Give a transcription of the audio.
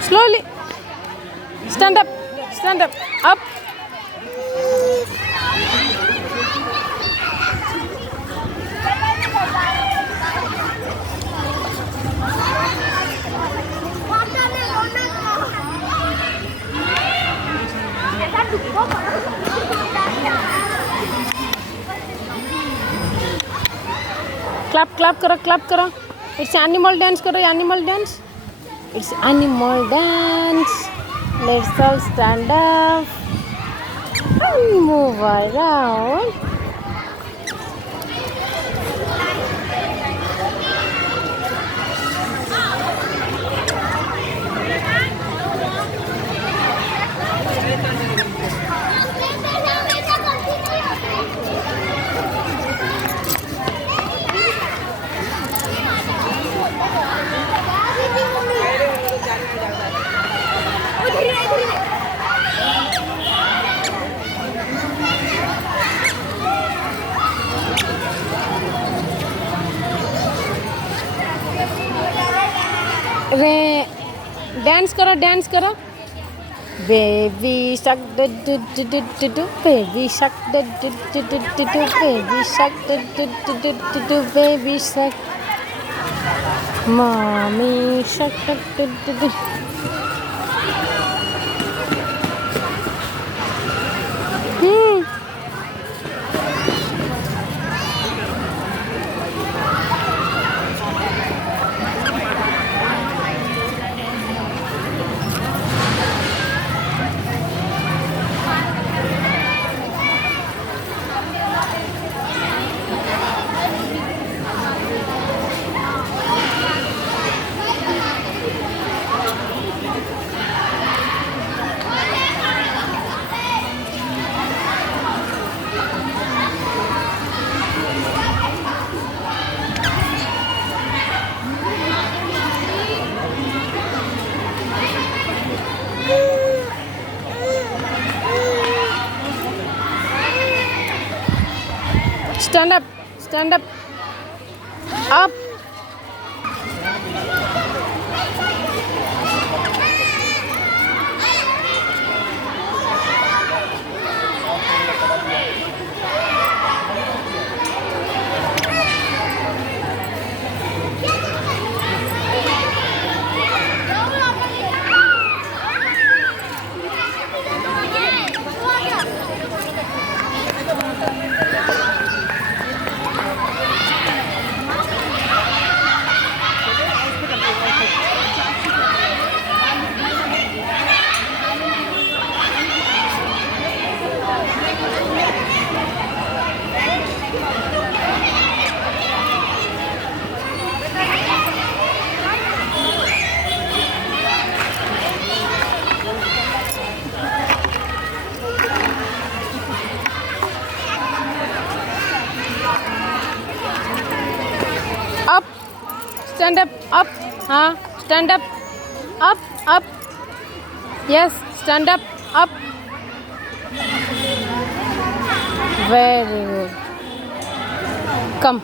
Slowly. Stand up. Stand up. Up. Clap, clap करो, clap करो. It's animal dance करो, animal dance. It's animal dance. Let's all stand up and move around. रे dance करो, dance करो. Baby shark do do do do do do. Baby shark do do do do do do. Baby shark do do do do do do. Baby shark. Mommy shark do do do do. Stand up, stand up, up. Up, stand up, up, stand up, up, up, yes, stand up, up, very good, come,